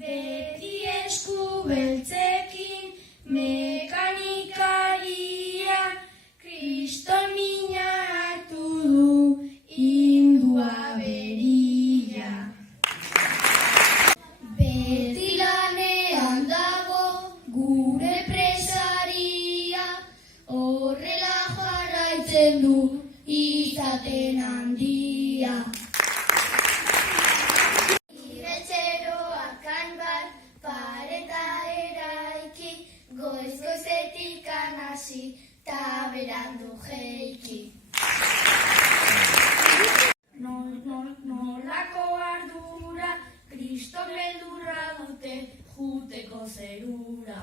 beti esku beltzekin, mekanikaria, Kriston mina hartu du, hindua beria. Beti lanean dago gure presaria, horrela jarraitzen du izaten handia. Iretxeroak hainbat pareta eraiki, goiz-goizetik hasi ta berandu jeiki. Nolako ardura, Kriston beldurra dute juteko zerura.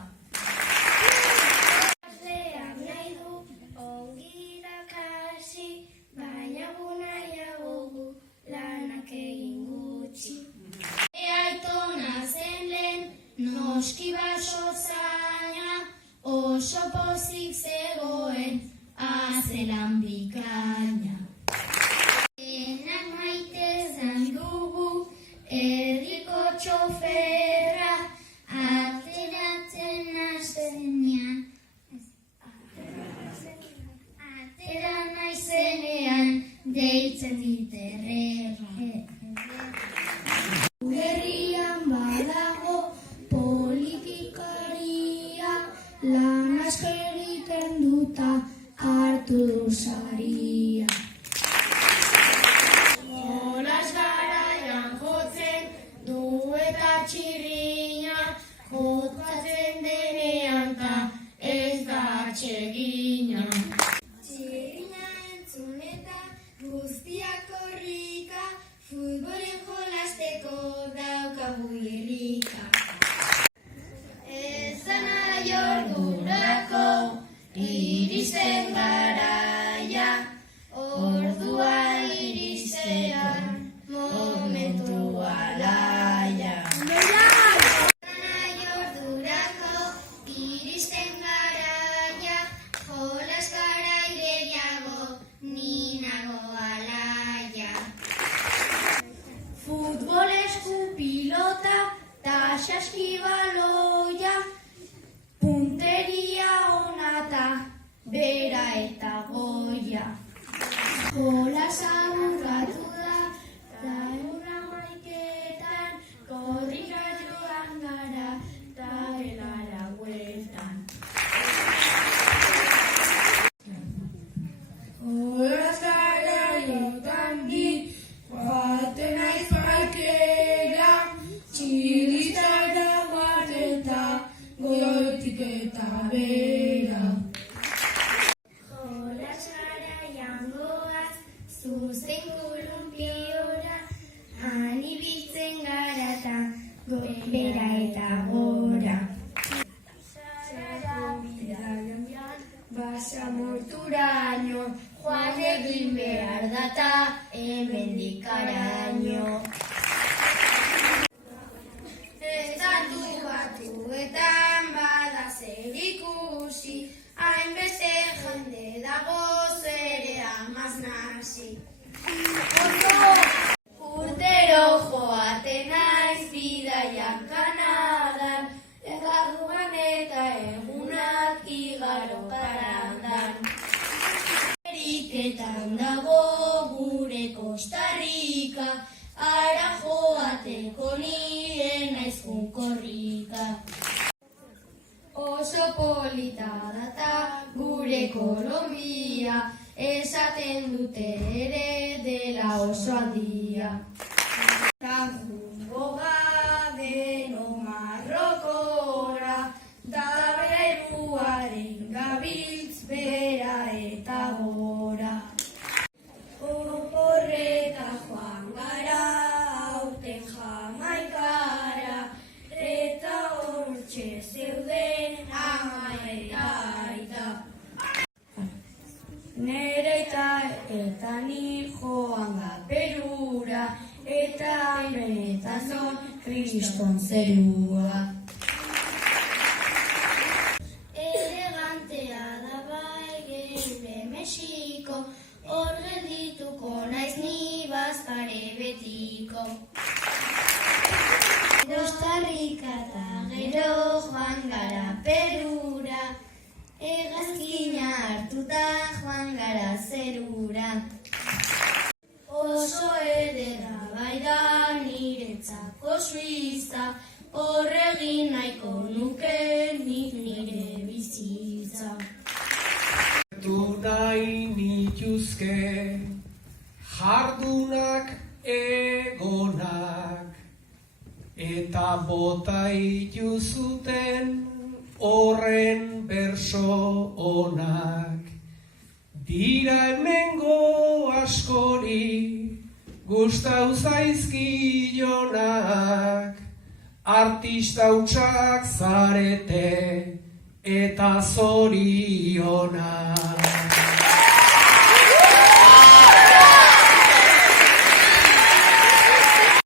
Ikasleak nahi du ongi irakasi, baina gu nahiago du lanak egin gutxi. Aitona zen lehen, noski baso zaina, oso pozik zegoen, azelan bikaina. Denak maite zan dugu, erdiko txoferra, ateratzen hastenean, atera naizenean, deitzen dit errerra. Herrian badago politikaria, lan asko egiten duta hartu du saria. Jolas garaian jotzen du eta txirrina, jokatzen denean ta ez da atsegina. Txirrina entzun eta guztiak korrika, futbolen jolasteko daukagu irrika. Ezan nahi ordurako iristen garaia, ordua iristean momentu alaia. Ezan nahi ordurako iristen garaia, jolas garai gehiago ninago alaia. Futbol esku pilota, ta saskibaloia, punteria onata, bera eta goia. Jolas aburratu da, ta eura maiketan, korrika joan gara, ta gelara hueltan. Jolas garaiotan di, joaten naiz parkera, txilistara guareta, goitik eta bera. Jolas garaian goaz, zuzen kolumpiora, han ibiltzen gara ta bera eta gora. Basamorturaino, joan egin behar data, hemendik haraino. Estatu Batuetan bada zer ikusi, hainbeste jende dago zere amaz nasi. Urtero joaten naiz bidaian Kanadan, egarruan eta egunak igaro parandan. Eriketan dago gure Costa Rica, ara joateko nire naiz korrika. Oso polita data gure Kolombia, esaten dute ere dela oso handia. Kanjungo gadeno Marrokora, da beruaren gabiltz bera eta gora. Oporreka joan gara, aurten Jamaikara, eta hortxe zeuden ama eta aita. Nere eta ni joan da Perura, eta benetazon Kriston zerua. Elegantea da bai geure Mexiko, hor geldituko naiz ni bazkare betiko. Costa Rica Mexikata gero joan gara Perura, hegazkina hartuta joan gara zerura. Oso ederra bai da niretzako Suiza, horregin nahiko nuke nik nire bizitza. Tu nahi nituzke jardunak egonak, eta bota ituzuten horren berso onak. Dira hemengo askori gustau zaizkionak, artista hutsak zarete eta zorionak.